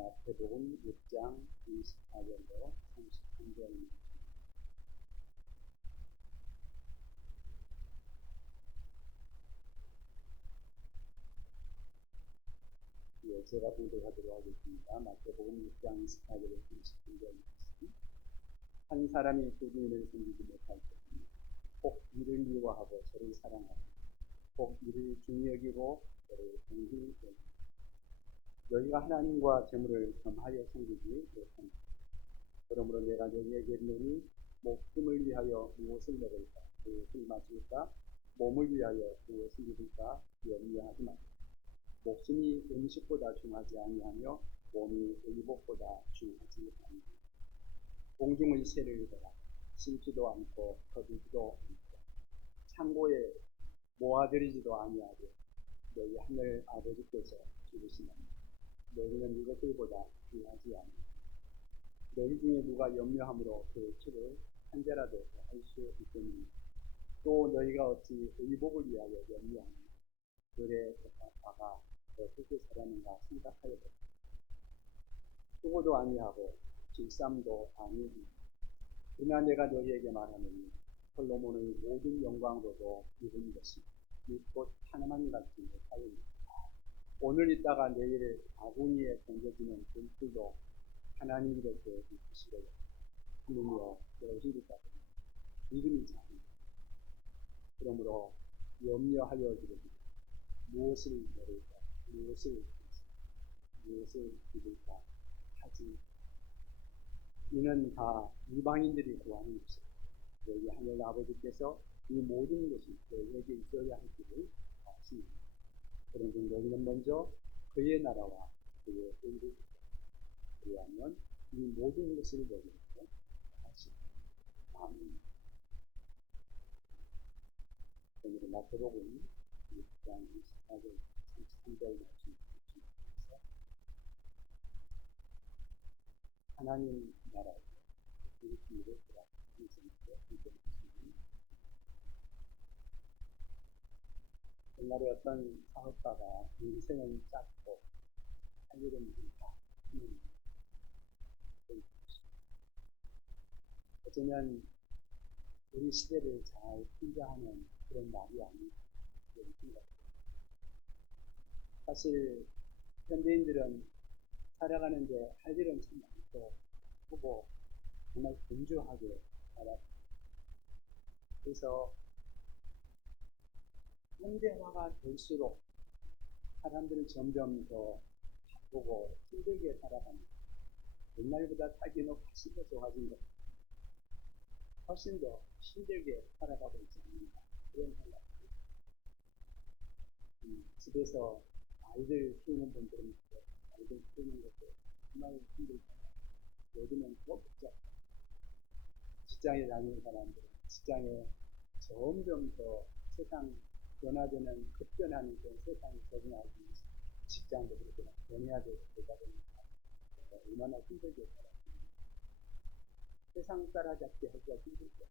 마태복음 6장 24절로 33절입니다. 예, 제가 봉독하도록 하겠습니다. 마태복음 6장 24절로 33절입니다. 한 사람이 두 주인을 섬기지 못할 때는 꼭 이를 미워하고 저를 사랑하고 꼭 이를 중히 여기고 저를 긍휼히 여기고 너희가 하나님과 재물을 겸하여 섬기지 못한다. 그러므로 내가 너희에게 이르노니 목숨을 위하여 무엇을 먹을까 무엇을 마실까 몸을 위하여 무엇을 입을까 염려하지 말라. 목숨이 음식보다 중하지 아니하며 몸이 의복보다 중하지 아니하며 공중의 새를 보라. 심지도 않고 거두지도 않고 창고에 모아들이지도 아니하되 너희 하늘 아버지께서 기르시나니 너희는 이것들보다 귀하지 아니하며 너희 중에 누가 염려함으로 그 키를 한 자라도 할 수 있겠느냐. 또 너희가 어찌 의복을 위하여 염려하며 들에 다가 어떻게 살았는가 생각하여 보라. 수고도 아니하고 질삼도 아니하니 그러나 내가 너희에게 말하노니 솔로몬의 모든 영광으로도 이룬 것이 곧 하나만 같지 못하였느니라. 오늘 있다가 내일 아궁이에 던져지는 돌들도 하나님 이렇게 믿으시려고 하느며 너희를 따르니 믿음이 작으니 그러므로 염려하여 이르기를 무엇을 먹을까 무엇을 무엇을 입을까 하지. 이는 다 이방인들이 구하는 것이다. 너희 하늘 아버지께서 이 모든 것이 너희에게 있어야 할 줄을 아십니다. 그런데 너희는 먼저 그의 나라와 그의 의를 그리하면 이 모든 것을 너희에게 하시리라. 아멘. 오늘 마태복음 6장 24절 33절 말씀 주시면서 하나님 나라에 우리 기회를 들어 인생에 인정하시는 옛날에 어떤 사업가가 인생은 짧고 할 일은 많다 하는 그런 것입니다. 어쩌면 우리 시대를 잘 풍자하는 그런 말이 아닌 그런 생각입니다. 사실 현대인들은 살아가는데 할 일은 참 많고 하고 정말 분주하게 살아갑니다. 그래서 현대화가 될수록 사람들은 점점 더 바쁘고 힘들게 살아갑니다. 옛날보다 살기는 훨씬 더 좋아진 것 같아요. 훨씬 더 힘들게 살아가고 있지 않는가 그런 생각이 집에서 아이들 키우는 분들은 있고 아이들 키우는 것도 정말 힘들잖아요. 요즘은 더 복잡해요. 직장에 다니는 사람들은 직장에 점점 더 세상 변화되는 급변하는 그런 세상에 적응하기 위해서 직장도 그렇게 변해야 되다 보니까 얼마나 힘들게 살아갑니다. 세상 따라잡기 하기가 힘들죠.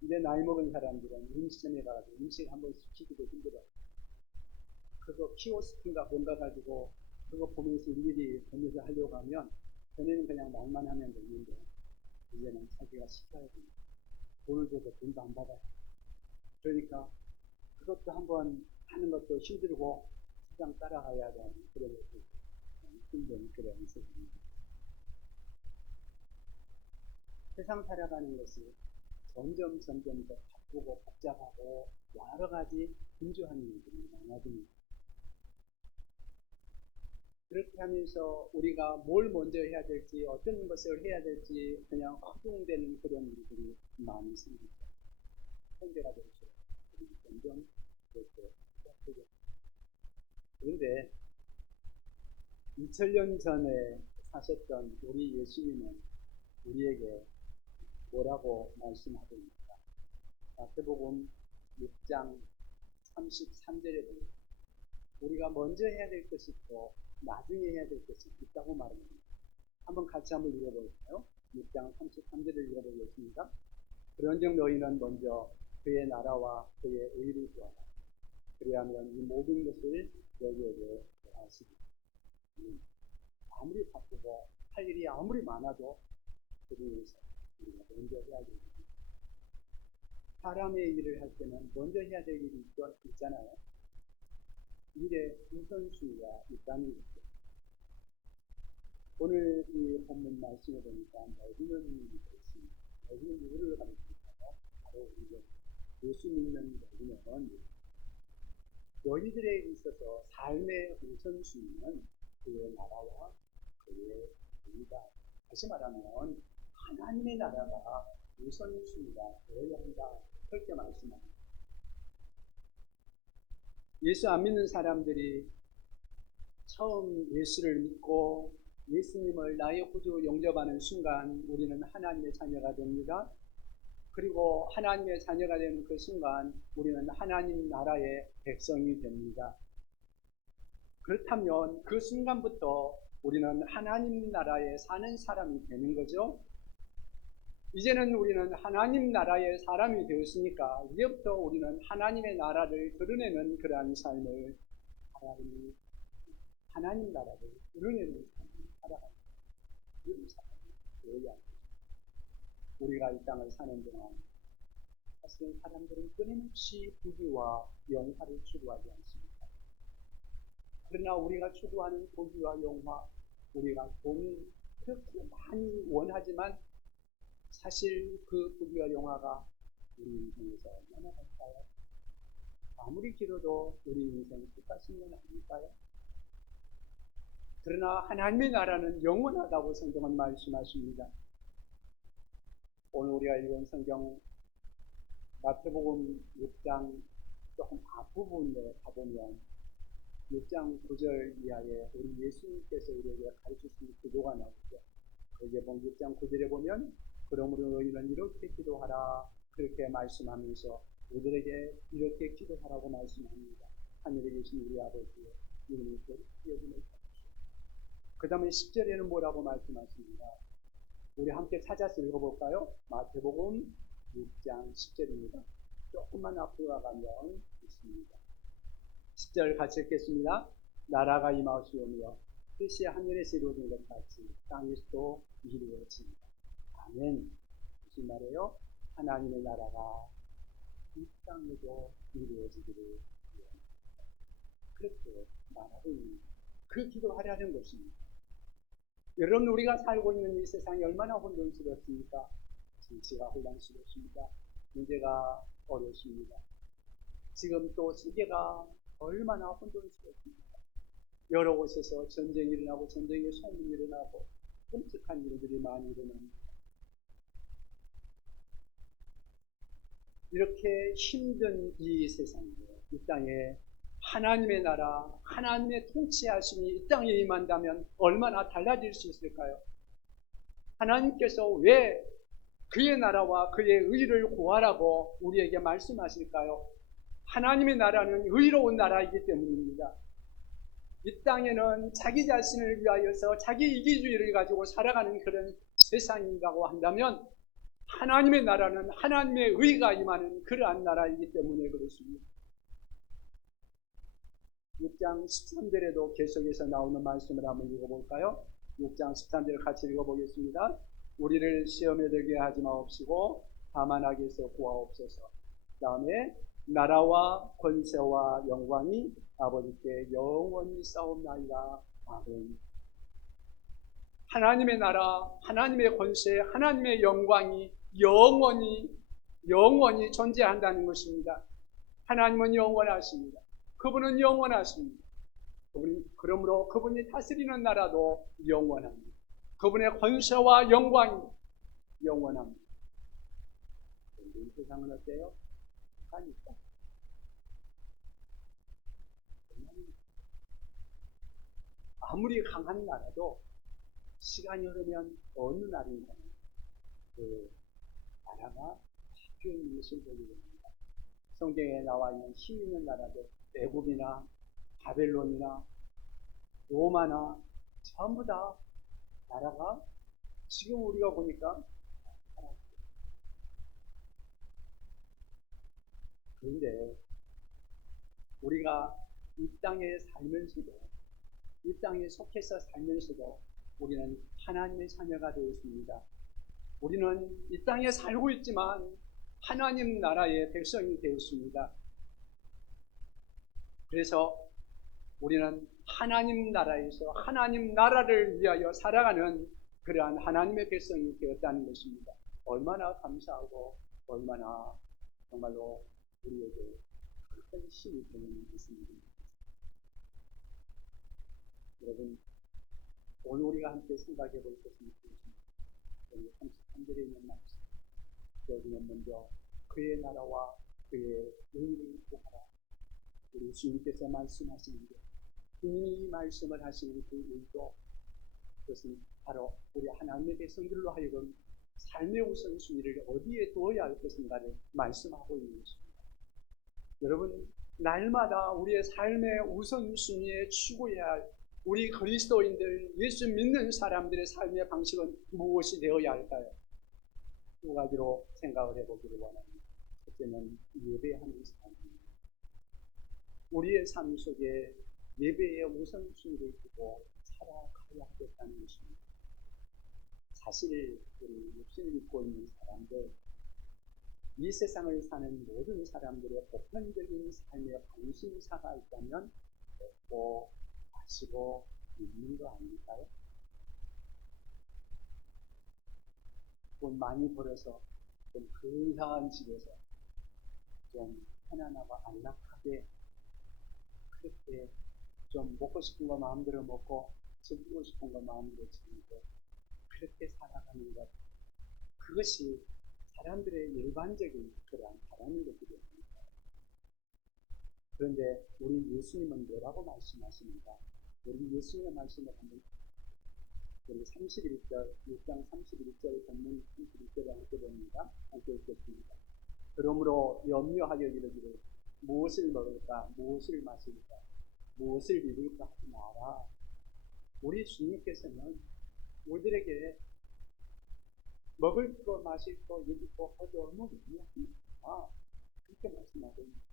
근데 나이 먹은 사람들은 음식점에 가서 음식 한번 시키기도 힘들어요. 그거 키오스크인가 뭔가 가지고 그거 보면서 일일이 보면서 하려고 하면 전에는 그냥 말만 하면 되는데 이제는 자기가 시켜야 됩니다. 돈을 줘서 돈도 안 받아요. 그러니까 그것도 한번 하는 것도 힘들고 시장 따라가야 되는 그런 것도 힘든 그런 세상입니다. 세상 살아가는 것이 점점 더 바쁘고 복잡하고 여러 가지 분주한 일들이 많아집니다. 그렇게 하면서 우리가 뭘 먼저 해야 될지 어떤 것을 해야 될지 그냥 허둥대는 그런 일들이 많이 생기죠. 현대가 될수록 점점 그렇게 바쁘게. 그런데 2000년 전에 사셨던 우리 예수님은 우리에게 뭐라고 말씀하고 있습니까? 마태복음 6장 33절에 보면 우리가 먼저 해야 될 것이 있고 나중에 해야 될 것이 있다고 말합니다. 한번 같이 한번 읽어볼까요? 6장 33절을 읽어보겠습니다. 그런즉 너희는 먼저 그의 나라와 그의 의를 구하라. 그리하면 이 모든 것을 너희에게 더하시리라. 아무리 바쁘고 할 일이 아무리 많아도 그를 위해서 우리가 먼저 해야 됩니다. 사람의 일을 할 때는 먼저 해야 될 일이 있잖아요. 일의 우선순위가 있다는 거죠. 오늘 이 본문 말씀을 보니까 너희는 있습니다. 너희는 누구를 가리킬까요? 바로 우리 예수 믿는 너희는 너희들에 있어서 삶의 우선순위는 그의 나라와 그의 의가, 다시 말하면 하나님의 나라가 우선순위가 되어야 한다. 그렇게 말씀합니다. 예수 안 믿는 사람들이 처음 예수를 믿고 예수님을 나의 구주 영접하는 순간 우리는 하나님의 자녀가 됩니다. 그리고 하나님의 자녀가 되는 그 순간 우리는 하나님 나라의 백성이 됩니다. 그렇다면 그 순간부터 우리는 하나님 나라에 사는 사람이 되는 거죠. 이제는 우리는 하나님 나라의 사람이 되었으니까 이제부터 우리는 하나님의 나라를 드러내는 그러한 삶을 하나님 나라를 드러내는 삶을 살아가는 그런 사람이 되어야 합니다. 우리가 이 땅을 사는 동안 사실은 사람들은 끊임없이 부귀와 영화를 추구하지 않습니다. 그러나 우리가 추구하는 부귀와 영화, 우리가 돈을 그렇게 많이 원하지만 사실 그 부귀와 영화가 우리 인생에서 얼마나 갈까요? 아무리 길어도 우리 인생 끝까지는 아닐까요? 그러나 하나님의 나라는 영원하다고 성경은 말씀하십니다. 오늘 우리가 읽은 성경 마태복음 6장 조금 앞부분에 가보면 6장 9절 이하에 우리 예수님께서 우리에게 가르치신 기도가 나오죠. 거기에 보면 6장 9절에 보면 그러므로 너희는 이렇게 기도하라 그렇게 말씀하면서 우리들에게 이렇게 기도하라고 말씀합니다. 하늘에 계신 우리 아버지의 이름이 거룩히 여김을 받으시오. 그 다음에 10절에는 뭐라고 말씀하십니다. 우리 함께 찾아서 읽어볼까요? 마태복음 6장 10절입니다. 조금만 앞으로 가가면 있습니다. 10절 같이 읽겠습니다. 나라가 임하시오며 뜻이 하늘에서 이루어진 것 같이 땅에서도 이루어집니다. 아멘. 무슨 말이에요? 하나님의 나라가 이 땅에도 이루어지기를 원합니다. 그렇게 말하고 있는 그 기도하려는 것입니다. 여러분 우리가 살고 있는 이 세상이 얼마나 혼돈스럽습니까? 정치가 혼란스럽습니다. 문제가 어렵습니다. 지금 또 세계가 얼마나 혼돈스럽습니까? 여러 곳에서 전쟁이 일어나고 전쟁의 소문이 일어나고 끔찍한 일들이 많이 일어납니다. 이렇게 힘든 이 세상에 이 땅에 하나님의 나라, 하나님의 통치하심이 이 땅에 임한다면 얼마나 달라질 수 있을까요? 하나님께서 왜 그의 나라와 그의 의를 구하라고 우리에게 말씀하실까요? 하나님의 나라는 의로운 나라이기 때문입니다. 이 땅에는 자기 자신을 위하여서 자기 이기주의를 가지고 살아가는 그런 세상이라고 한다면 하나님의 나라는 하나님의 의가 임하는 그러한 나라이기 때문에 그렇습니다. 6장 13절에도 계속해서 나오는 말씀을 한번 읽어볼까요? 6장 13절 같이 읽어보겠습니다. 우리를 시험에 들게 하지 마옵시고 다만 악에서 구하옵소서. 그 다음에 나라와 권세와 영광이 아버지께 영원히 싸움나이다. 아멘. 하나님의 나라, 하나님의 권세, 하나님의 영광이 영원히 존재한다는 것입니다. 하나님은 영원하십니다. 그분은 영원하십니다. 그러므로 그분이 다스리는 나라도 영원합니다. 그분의 권세와 영광이 영원합니다. 그런데 이 세상은 어때요? 아닙니다. 아무리 강한 나라도 시간이 흐르면 어느 날인가 그 나라가 바뀌는 것을 보게 됩니다. 성경에 나와 있는 힘 있는 나라들, 애굽이나 바벨론이나 로마나 전부 다 나라가 지금 우리가 보니까 그런데 우리가 이 땅에 살면서도 이 땅에 속해서 살면서도 우리는 하나님의 자녀가 되었습니다. 우리는 이 땅에 살고 있지만 하나님 나라의 백성이 되었습니다. 그래서 우리는 하나님 나라에서 하나님 나라를 위하여 살아가는 그러한 하나님의 백성이 되었다는 것입니다. 얼마나 감사하고 얼마나 정말로 우리에게 큰 힘이 되는 것입니다. 여러분, 오늘 우리가 함께 생각해 볼 것은 무엇입니까? 33절에 있는 말씀. 여기는 먼저 그의 나라와 그의 의를 구하라. 우리 주님께서 말씀하시는데 이 말씀을 하시는 그 의도, 그것은 바로 우리 하나님의 백성들로 하여금 삶의 우선순위를 어디에 두어야 할 것인가를 말씀하고 있는 것입니다. 여러분, 날마다 우리의 삶의 우선순위에 추구해야 할 우리 그리스도인들, 예수 믿는 사람들의 삶의 방식은 무엇이 되어야 할까요? 두 가지로 생각을 해보기를 원합니다. 첫째는 예배하는 삶입니다. 우리의 삶 속에 예배의 우선순위를 두고 살아가야 하겠다는 것입니다. 사실 우리 예수를 믿고 있는 사람들, 이 세상을 사는 모든 사람들의 보편적인 삶의 관심사가 있다면 먹고 마시고 입는 거 아닐까요? 돈 많이 벌어서 좀 근사한 집에서 좀 편안하고 안락하게, 그렇게 좀 먹고 싶은 거 마음대로 먹고 즐기고 싶은 거 마음대로 즐기고 그렇게 살아가는 것, 그것이 사람들의 일반적인 그러한 바라는 것들입니다. 그런데 우리 예수님은 뭐라고 말씀하십니까? 우리 예수님의 말씀을 한번 우리 31절, 6장 31절 본문 31절에 함께 봅니다. 함께 읽겠습니다. 그러므로 염려하여 이르기를 무엇을 먹을까, 무엇을 마실까, 무엇을 입을까 하지 마라. 우리 주님께서는 우리들에게 먹을 거, 마실 거, 입을 거, 허전을 의미합니다. 그렇게 말씀하고 있습니다.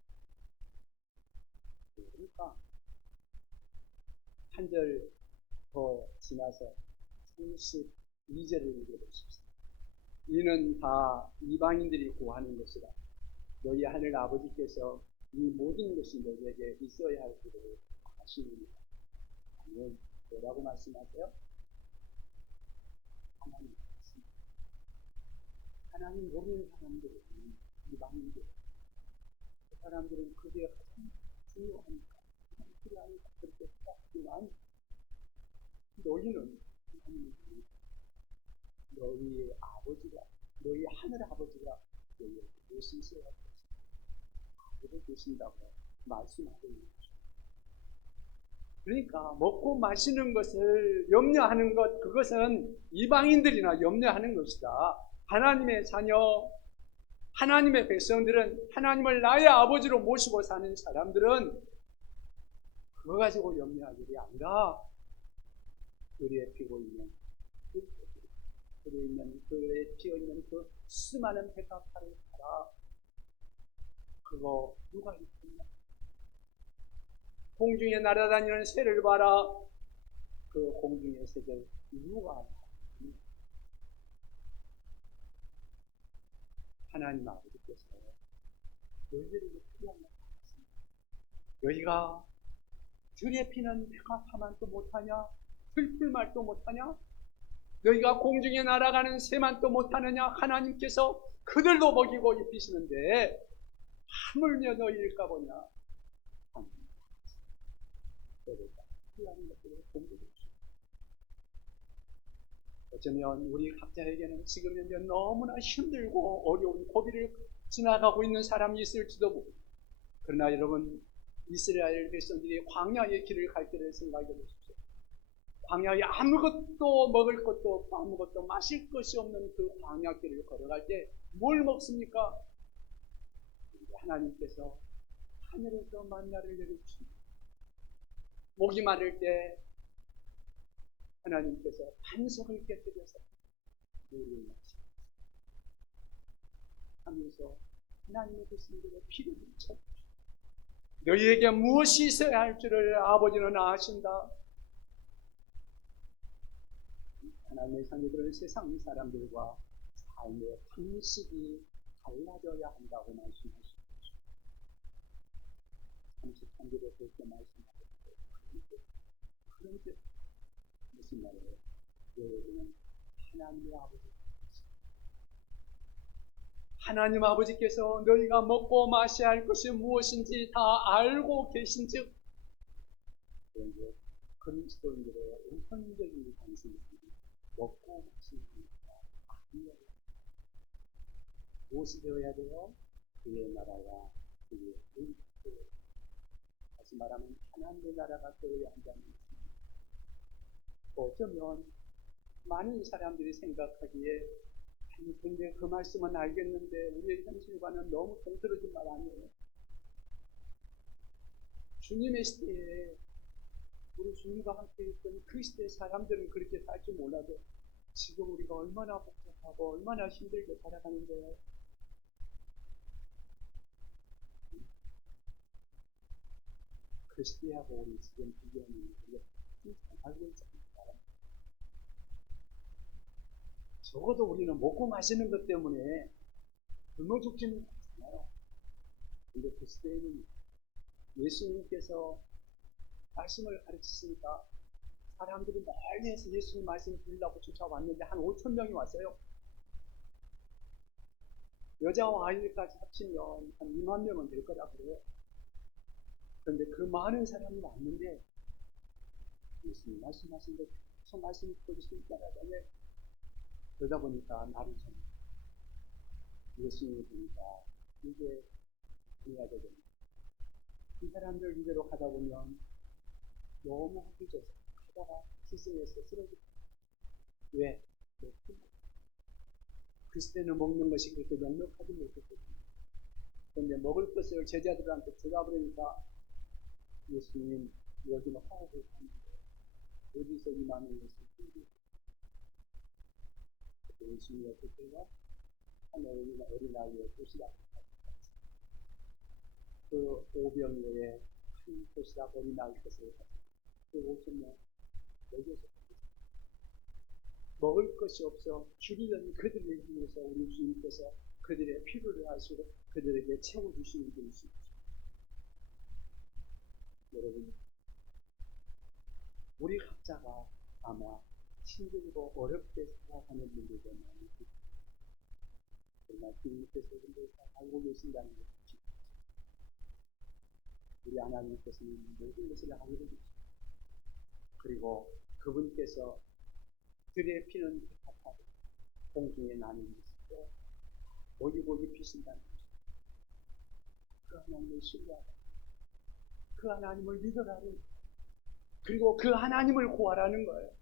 그러니까 한 절 더 지나서 32절을 읽어보십시오. 이는 다 이방인들이 구하는 것이라. 너희 하늘 아버지께서 이 모든 것이 너희에게 있어야 할 줄을 아시느니라. 아멘. 뭐라고 말씀하세요? 하나님 말씀. 하나님 모르는 사람들은 이방인들. 그 사람들은 그게 가장 중요하니까, 필요하니까 그렇게 생각하지만 너희는 너희의 아버지가, 너희 하늘 아버지가 너희에게 무엇이 있어야 할 것인가 알고 계신다고 말씀하고 있는 것입니다. 그러니까 먹고 마시는 것을 염려하는 것, 그것은 이방인들이나 염려하는 것이다. 하나님의 자녀, 하나님의 백성들은, 하나님을 나의 아버지로 모시고 사는 사람들은 그거 가지고 염려할 일이 아니라 우리의 피고 있는 그에 피어있는 그 수많은 백합화를 팔아 그거 누가 있겠냐? 공중에 날아다니는 새를 봐라. 그 공중의 새들 누가 있겠냐? 하나님 아버지께서 너희들에게 필요한 것 같습니다. 너희가 들에 피는 백합화만도 못하냐? 들풀말도 못하냐? 너희가 공중에 날아가는 새만도 못하느냐? 하나님께서 그들도 먹이고 입히시는데 하물며 너희일까 보냐? 너희가 필요한 것들을 공부해주십시오. 어쩌면 우리 각자에게는 지금 현재 너무나 힘들고 어려운 고비를 지나가고 있는 사람이 있을지도 모릅니다. 그러나 여러분, 이스라엘 백성들이 광야의 길을 갈 때를 생각해 보십시오. 광야에 아무것도 먹을 것도 없고 아무것도 마실 것이 없는 그 광야길을 걸어갈 때 뭘 먹습니까? 하나님께서 하늘에서 만나를 내려주십니다. 목이 마를 때 하나님께서 반석을 깨뜨려서 물을 마십니다. 하면서 하나님의 백성들의 피를 묻혀 너희에게 무엇이 있어야 할 줄을 아버지는 아신다. 하나님의 자녀들은 세상 사람들과 삶의 방식이 달라져야 한다고 말씀하십니다. 33절에 그렇게 말씀하고 있어요. 그런데 무슨 말이에요? 여러분은 하나님의 아버지, 하나님 아버지께서 너희가 먹고 마셔야 할 것이 무엇인지 다 알고 계신즉, 그런데 그리스도인들의 우선적인 관심이 먹고 마시는 것과 아니에요. 무엇이 되어야 돼요? 그의 나라와 그의 의를, 다시 말하면 하나님의 나라가 되어야 한다는 것입니다. 어쩌면 많은 사람들이 생각하기에 근데 그 말씀은 알겠는데 우리의 현실과는 너무 동떨어진 말 아니에요. 주님의 시대에 우리 주님과 함께 있던 그 시대 사람들은 그렇게 살지 몰라도 지금 우리가 얼마나 복잡하고 얼마나 힘들게 살아가는데요. 그 시대하고 우리 지금 비교하면 우리가 잘 알고 있잖아요. 적어도 우리는 먹고 마시는 것 때문에 굶어 죽지는 않잖아요. 근데 그 시대에는 예수님께서 말씀을 가르치시니까 사람들이 멀리에서 예수님 말씀 들으려고 쫓아왔는데 한 5천 명이 왔어요. 여자와 아이들까지 합치면 한 2만 명은 될 거라 그래요. 그런데 그 많은 사람이 왔는데 예수님 말씀하신 것 계속 말씀을 들으시고 따라가네. 그러다 보니까 나를 좀 예수님이 보니까 이게 해야 되겠네. 이 사람들 이대로 가다 보면 너무 허기져서 하다가 스승에서 쓰러지고. 왜? 그 시대는 먹는 것이 그렇게 넉넉하지 못했거든요. 그런데 먹을 것을 제자들한테 주라 그러니까 예수님 여기는 화학을 하는데 어디서 이 많은 것을 풀고 예수님이 어떻게 해요? 한 어린아이의 도시락 그 오병이어의 한 도시락 어린아이 것을 그 5천명 여기에서 먹을 것이 없어 줄이던 그들을 위해서 우리 주님께서 그들의 필요를 아시고 그들에게 채워주시는 분이십니다. 여러분, 우리 각자가 아마 힘들고 어렵게 살아가는 분들도 많이 있습니다. 그러나 주님께서 그들을 다 알고 계신다는 것이죠. 우리 하나님께서는 모든 것을 알고 계십니다. 그리고 그분께서 들에 피는 백합화를 공중에 나는 것을 모이고 입히신다는 것입니다. 그 하나님을 신뢰하라. 그 하나님을 믿으라는, 그리고 그 하나님을 구하라는 거예요.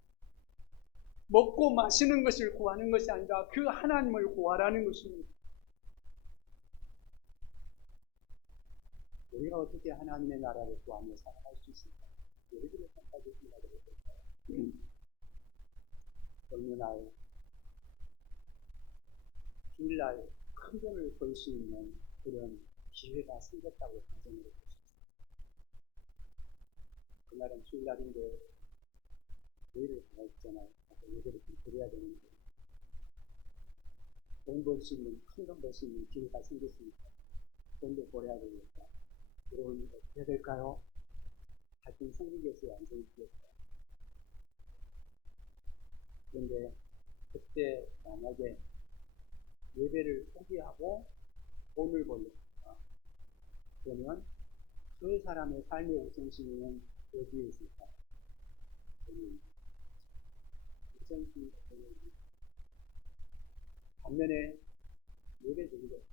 먹고 마시는 것을 구하는 것이 아니라 그 하나님을 구하라는 것입니다. 우리가 어떻게 하나님의 나라를 구하며 살아갈 수 있을까? 여러분의 생각을 생각해 볼까요? 어느 날 주일날 큰 돈을 벌 수 있는 그런 기회가 생겼다고 가정을 해보십시오. 그날은 주일날인데 내일을 가야 있잖아요. 예배를 좀 드려야 되는데 돈 벌 수 있는, 큰 돈 벌 수 있는 기회가 생겼으니까 돈도 벌어야 되니까 여러분 어떻게 해야 될까요? 하여튼 생기겠어요? 안 생기겠어요? 그런데 그때 만약에 예배를 포기하고 돈을 벌렸다. 그러면 그 사람의 삶의 우선순위는 어디에 있을까? 우선순위가 반면에 예배 드리고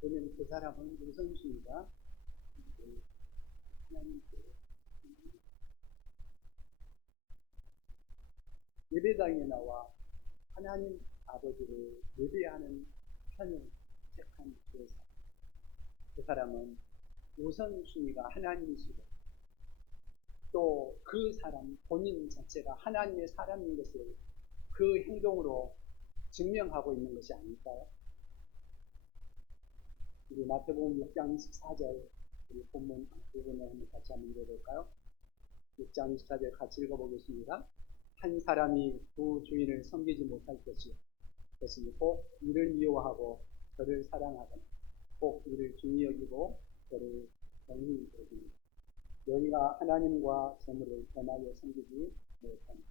그러면 그 사람은 우선순위가 하나님께 예배당에 나와 하나님 아버지를 예배하는 편을 택한 그 사람은 우선순위가 하나님이시고 또 그 사람 본인 자체가 하나님의 사람인 것을 그 행동으로 증명하고 있는 것이 아닐까요? 우리 마태복음 6장 24절 우리 본문 부분에 한번 같이 한번 읽어볼까요? 6장 24절 같이 읽어보겠습니다. 한 사람이 두 주인을 섬기지 못할 것이니 꼭 이를 미워하고 저를 사랑하거나 꼭 이를 중히 여기고 저를 경히 여기니 너희가 하나님과 재물을 겸하여 섬기지 못합니다.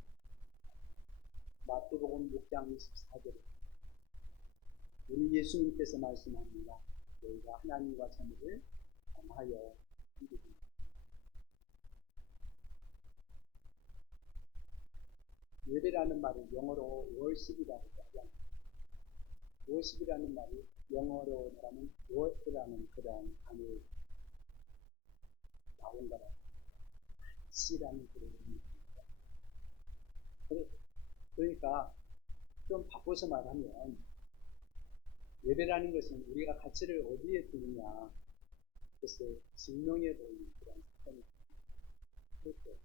마태복음 6장 24절에 우리 예수님께서 말씀합니다. 너희가 하나님과 재물을 겸하여 섬기지 못합니다. 예배라는 말을 영어로 worship이라고 하잖아요. worship이라는 말이 영어로 말하면 word라는 그러한 단어에 나온 거라. 가치라는 그런 의미입니다. 그러니까 좀 바꿔서 말하면 예배라는 것은 우리가 가치를 어디에 두느냐 그것을 증명해 보이는 그런 사건입니다. 그렇게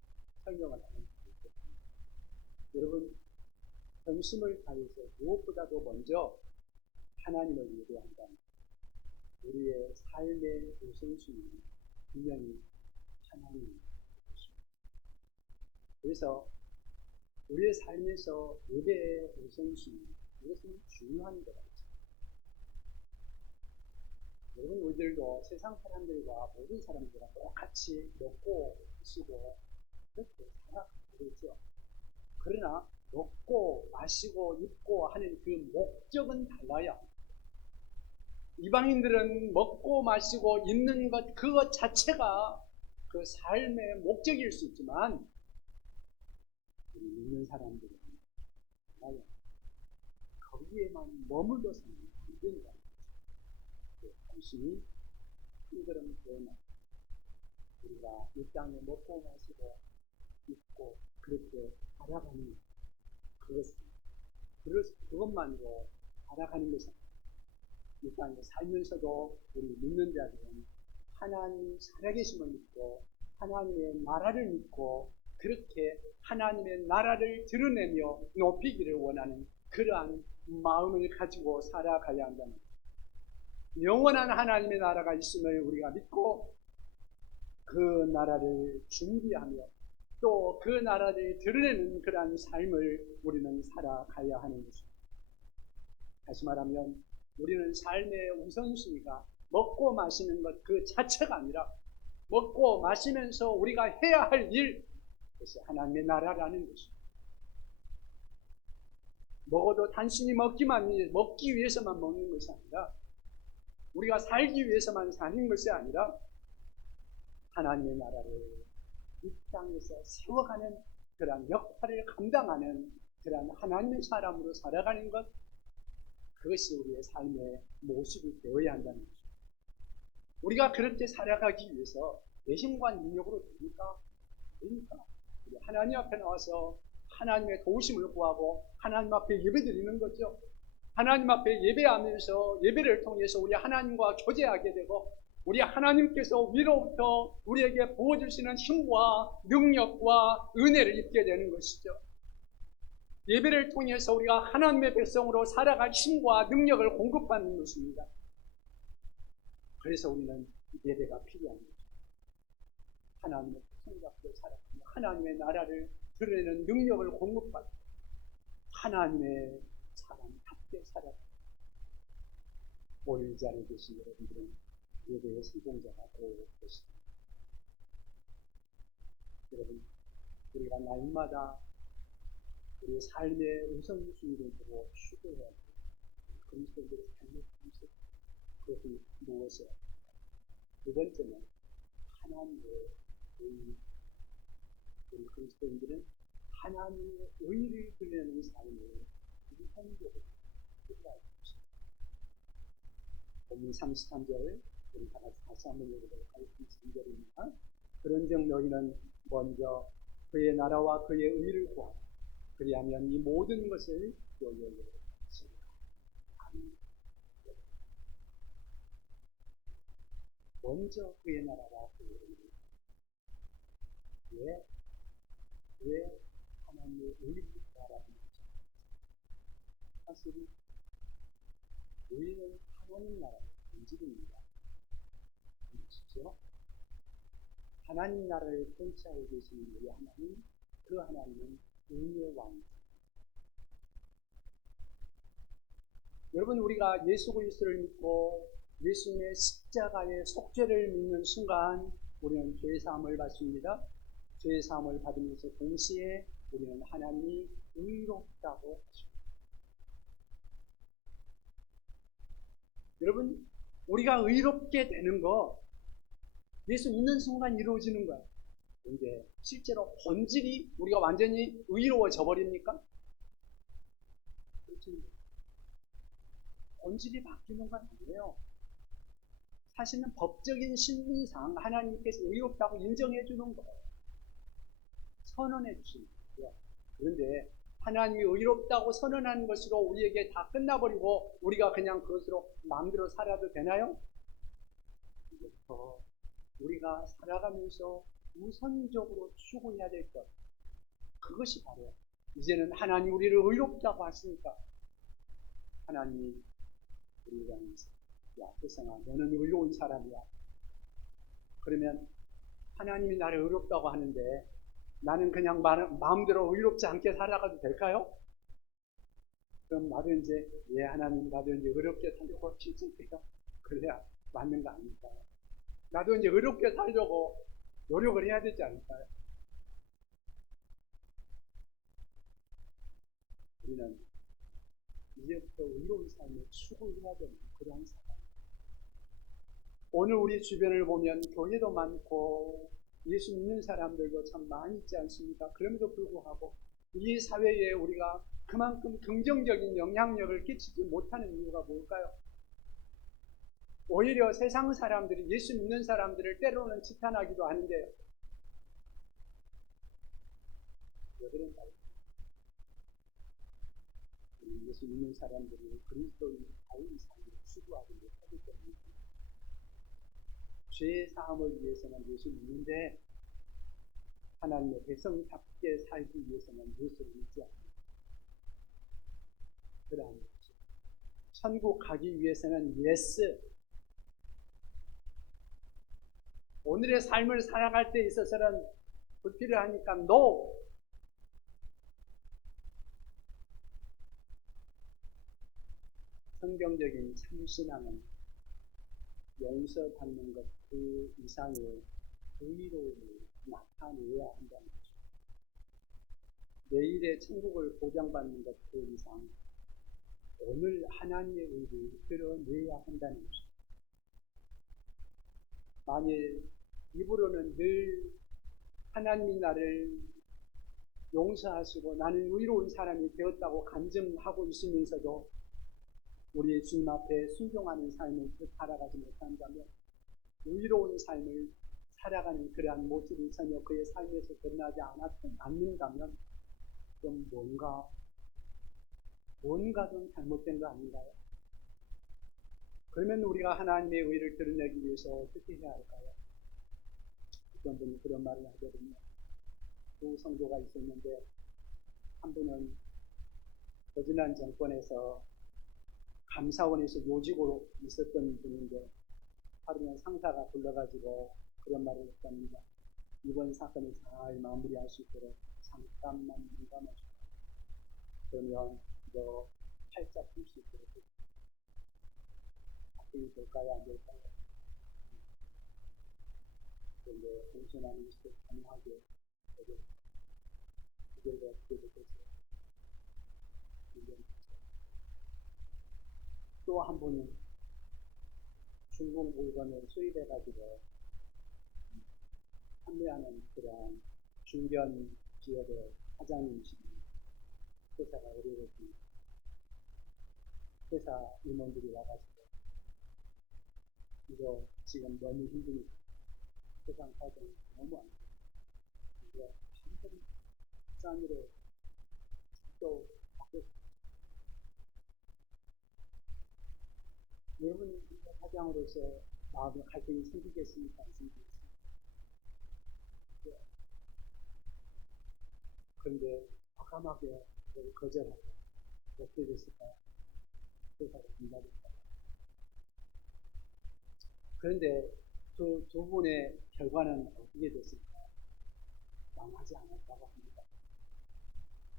설명을 하는 거죠. 여러분, 전심을 다해서 무엇보다도 먼저 하나님을 예배한다면 우리의 삶의 우선순위는 분명히 하나님입니다. 그래서 우리의 삶에서 예배의 우선순위, 이것은 중요한 거라고 생각합니다. 여러분, 우리들도 세상 사람들과 모든 사람들과 똑같이 먹고 마시고 그렇게 살아가고 있죠. 그러나 먹고 마시고 입고 하는 그 목적은 달라야 합니다. 이방인들은 먹고 마시고 입는 것 그것 자체가 그 삶의 목적일 수 있지만 우리 믿는 사람들은 달라야 거기에만 머물러서는 안 된다는 거죠. 당신이 한 걸음 더 나아가 우리가 이 땅에 먹고 마시고 입고 그렇게 살아가는 그것만으로 살아가는 것은 이 땅에 살면서도 우리 믿는 자들은 하나님 살아계심을 믿고 하나님의 나라를 믿고 그렇게 하나님의 나라를 드러내며 높이기를 원하는 그러한 마음을 가지고 살아가야 한다는 거예요. 영원한 하나님의 나라가 있음을 우리가 믿고 그 나라를 준비하며 또 그 나라를 드러내는 그러한 삶을 우리는 살아가야 하는 것입니다. 다시 말하면 우리는 삶의 우선순위가 먹고 마시는 것 그 자체가 아니라 먹고 마시면서 우리가 해야 할 일, 그것이 하나님의 나라라는 것입니다. 먹어도 단순히 먹기 위해서만 먹는 것이 아니라 우리가 살기 위해서만 사는 것이 아니라 하나님의 나라를 이 땅에서 세워가는 그러한 역할을 감당하는 그러한 하나님의 사람으로 살아가는 것, 그것이 우리의 삶의 모습이 되어야 한다는 것입니다. 우리가 그렇게 살아가기 위해서 내 힘과 능력으로 됩니까? 됩니까? 우리 하나님 앞에 나와서 하나님의 도우심을 구하고 하나님 앞에 예배드리는 거죠. 하나님 앞에 예배하면서 예배를 통해서 우리 하나님과 교제하게 되고 우리 하나님께서 위로부터 우리에게 부어주시는 힘과 능력과 은혜를 입게 되는 것이죠. 예배를 통해서 우리가 하나님의 백성으로 살아갈 힘과 능력을 공급받는 것입니다. 그래서 우리는 예배가 필요한 거죠. 하나님의 백성답게 살아가며 하나님의 나라를 드러내는 능력을 공급받고 하나님의 사람답게 살아가며 오늘 자리에 계신 여러분들은 예배의 성공자가 되고 계십니다. 여러분, 우리가 날마다 우리의 삶의 우선순위를 두고 추구해야 합니다. 그리스도인들의 삶의 방식, 그것이 무엇이에요? 두 번째는 하나님의 의. 우리 그리스도인들은 하나님의 의를 드러내는 삶을 우선적으로 추구해야 합니다. 본문 33절 우리 다시 한번 읽어보도록 하겠습니다. 3절입니다. 그런즉 너희는 먼저 그의 나라와 그의 의를 구하라. 그리하면 이 모든 것을 너희에게 주리라. 아멘. 먼저 그의 나라와 그의 의를. 왜 하나님의 의를 구하라는 거죠? 사실 우리는 하나님 나라의 본질입니다. 보시죠. 하나님 나라를 통치하고 계시는 우리 하나님, 그 하나님은 의의 왕. 여러분, 우리가 예수 그리스도를 믿고 예수님의 십자가의 속죄를 믿는 순간 우리는 죄 사함을 받습니다. 죄 사함을 받으면서 동시에 우리는 하나님이 의롭다고 하십니다. 여러분, 우리가 의롭게 되는 거 예수 믿는 순간 이루어지는 거예요. 그런데 실제로 본질이 우리가 완전히 의로워져 버립니까? 그렇지. 본질이 바뀌는 건 아니에요. 사실은 법적인 신분상 하나님께서 의롭다고 인정해 주는 거예요. 선언해 주시는 거예요. 그런데 하나님이 의롭다고 선언하는 것으로 우리에게 다 끝나버리고 우리가 그냥 그것으로 마음대로 살아도 되나요? 이제부터 우리가 살아가면서 우선적으로 추구해야 될 것, 그것이 바로 이제는 하나님 우리를 의롭다고 하시니까 하나님이 우리를 향해서 야 세상아 너는 의로운 사람이야. 그러면 하나님이 나를 의롭다고 하는데 나는 그냥 마음대로 의롭지 않게 살아가도 될까요? 그럼 나도 이제 예 하나님 나도 이제 의롭게 살려고 실천해요. 그래야 맞는 거 아닐까요? 나도 이제 의롭게 살려고 노력을 해야 되지 않을까요? 우리는 이제부터 의로운 삶을 추구해야 되는 그런 사람. 오늘 우리 주변을 보면 교회도 많고 예수 믿는 사람들도 참 많이 있지 않습니까? 그럼에도 불구하고 이 사회에 우리가 그만큼 긍정적인 영향력을 끼치지 못하는 이유가 뭘까요? 오히려 세상 사람들이 예수 믿는 사람들을 때로는 지탄하기도 하는데요. 왜 그런가요? 예수 믿는 사람들이 그리스도인 다운 삶을 추구하지 못하기 때문입니다. 죄 사함을 위해서는 예수 믿는데 하나님의 백성답게 살기 위해서는 예수를 믿지 않습니다. 그러한 거죠. 천국 가기 위해서는 예스. 오늘의 삶을 살아갈 때 있어서는 불필요하니까 노. 성경적인 참신앙은 용서받는 것 그 이상의 의로움을 나타내야 한다는 것입니다. 내일의 천국을 보장받는 것 그 이상 오늘 하나님의 의를 드러내야 한다는 것입니다. 만일 입으로는 늘 하나님이 나를 용서하시고 나는 의로운 사람이 되었다고 간증하고 있으면서도 우리 주님 앞에 순종하는 삶을 살아가지 못한다면 의로운 삶을 살아가는 그러한 모습이 전혀 그의 삶에서 드러나지 않는다면 좀 뭔가 좀 잘못된 거 아닌가요? 그러면 우리가 하나님의 의를 드러내기 위해서 어떻게 해야 할까요? 어떤 분이 그런 말을 하거든요. 두 성도가 있었는데 한 분은 거지난 정권에서 감사원에서 요직으로 있었던 분인데 하루는 상사가 불러가지고 그런 말을 했답니다. 이번 사건을 잘 마무리할 수 있도록 잠깐만 눈 감아줘. 그러면 너 팔자 풀 수 있도록 답변이 될까요? 안 될까요? 그런데 공손한 모습을 강하게 그들과 어떻게 됐겠어요? 또 한 분은 중국 물건을 수입해가지고 판매하는 그러한 중견 기업의 사장님이십니다. 회사가 어려워집니다. 회사 임원들이 와가지고 이거 지금 너무 힘드니까 세상 사정이 너무 안 돼요. 이거 한번 짠으로 또 바꿨어요. 여러분 사장으로서 마음에 갈등이 생기겠습니까? 안 생기겠습니까? 그런데 과감하게 거절하고 어떻게 됐을까요? 회사가 분발했다. 그런데 두 분의 결과는 어떻게 됐을까요? 망하지 않았다고 합니다.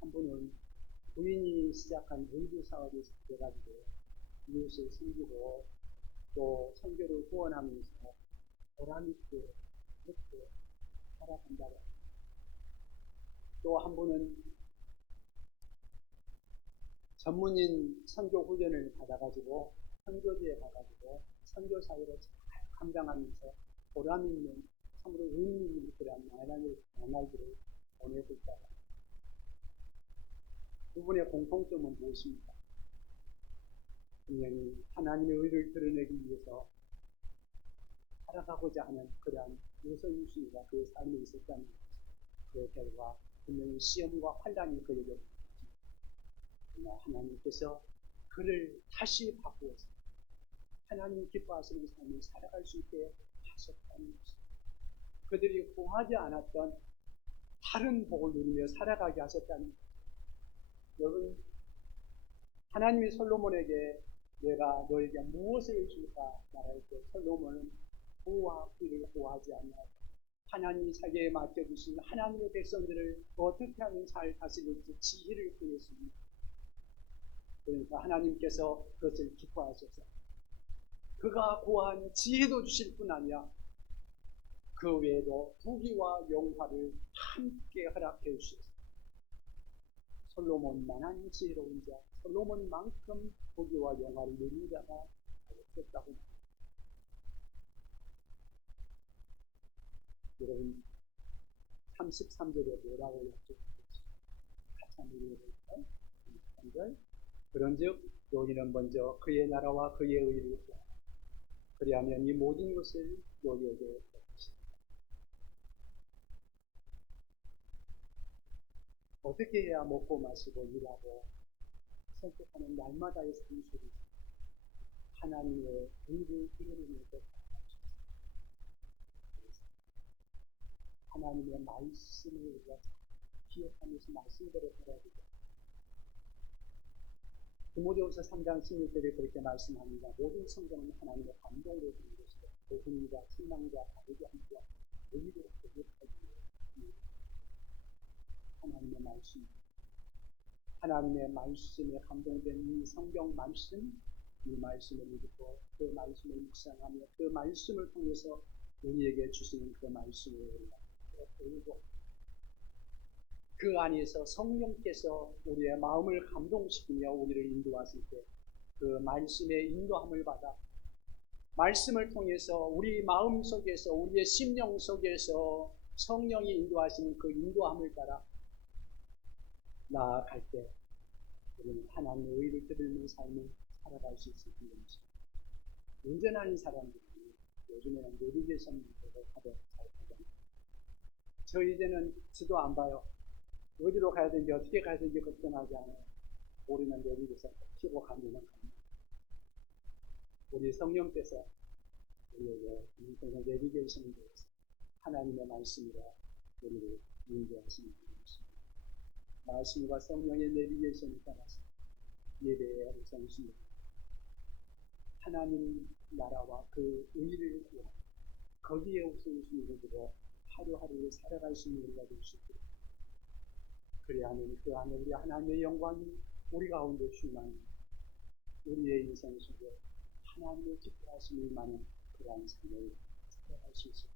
한 분은 부인이 시작한 의류 사업이 돼가지고 이웃을 섬기고 또 선교를 후원하면서 보람있게 그렇게 살아간다고 합니다. 또 한 분은 전문인 선교 훈련을 받아가지고 선교지에 가가지고 선교 사역을 잘 감당하면서 보람있는 참으로 의미 있는 그런 나날들을 보내고 있다고 합니다. 두 분의 공통점은 무엇입니까? 분명히 하나님의 의를 드러내기 위해서 살아가고자 하는 그러한 우선순위가 그의 삶에 있었다는 것입니다. 그 결과 분명히 시험과 환란이 그에게 있습니다. 그러나 하나님께서 그를 다시 바꾸어서 하나님 기뻐하시는 삶을 살아갈 수 있게 하셨다는 것입니다. 그들이 구하지 않았던 다른 복을 누리며 살아가게 하셨다는 것입니다. 여러분, 하나님이 솔로몬에게 내가 너에게 무엇을 줄까 말할 때 솔로몬은 부와 귀를 구하지 않냐고 하나님이 자기에 맡겨주신 하나님의 백성들을 어떻게 하면 잘 다스릴지 지혜를 구했습니다. 그러니까 하나님께서 그것을 기뻐하셔서 그가 구한 지혜도 주실 뿐 아니라 그 외에도 부귀와 영화를 함께 허락해 주셨습니다. 솔로몬만한 지혜로운 자, 솔로몬만큼 부귀와 영화를 누린 자가 없었다고 합니다. 여러분 33절에 뭐라고 약속했습니까? 같이 한번 읽어볼까요? 33절 그런즉 너희는 먼저 그의 나라와 그의 의를 구하라. 그리하면 이 모든 것을 너희에게 더하시리라. 어떻게 해야 먹고 마시고 일하고 선택하는 날마다의 삶 속에서 하나님의 의를 드러내는 것 하나님의 말씀을 우리가 기억하면서 말씀대로 살아야 되죠. 디모데후서 3장 16절에 그렇게 말씀합니다. 모든 성경은 하나님의 감동으로 되는 것이고 복음과 책망과 다르게 함과 의로 거듭하기 위해 하나님의 말씀, 하나님의 말씀에 감동된 이 성경 말씀, 이 말씀을 읽고 그 말씀을 묵상하며 그 말씀을 통해서 우리에게 주시는 그 말씀을 우리가 배우고 그 안에서 성령께서 우리의 마음을 감동시키며 우리를 인도하실 때 그 말씀의 인도함을 받아 말씀을 통해서 우리 마음 속에서 우리의 심령 속에서 성령이 인도하시는 그 인도함을 따라 나아갈 때 우리는 하나님의 의를 드리는 삶을 살아갈 수 있을 것입니다. 운전하는 사람들이 요즘에는 내비게이션으로 가도 잘 가잖아요. 저 이제는 지도 안 봐요. 어디로 가야 되는지 어떻게 가야 되는지 걱정하지 않아요. 우리는 내비게이션 켜고 가면은 갑니다. 우리 성령께서 우리에게 인생의 내비게이션을 통해서 하나님의 말씀으로 우리를 인도하시는 것입니다. 말씀과 성령의 내비게이션을 따라서 예배의 우선순위 하나님 나라와 그 의를 구하고 거기에 우선순위를 두고 하루하루를 살아갈 수 있는 우리가 될 수 있도록 그래야 하면 그 안에 우리 하나님의 영광이 우리 가운데 충만히 우리의 인생 속에 하나님의 기뻐하심이 많은 그러한 삶을 살아갈 수 있을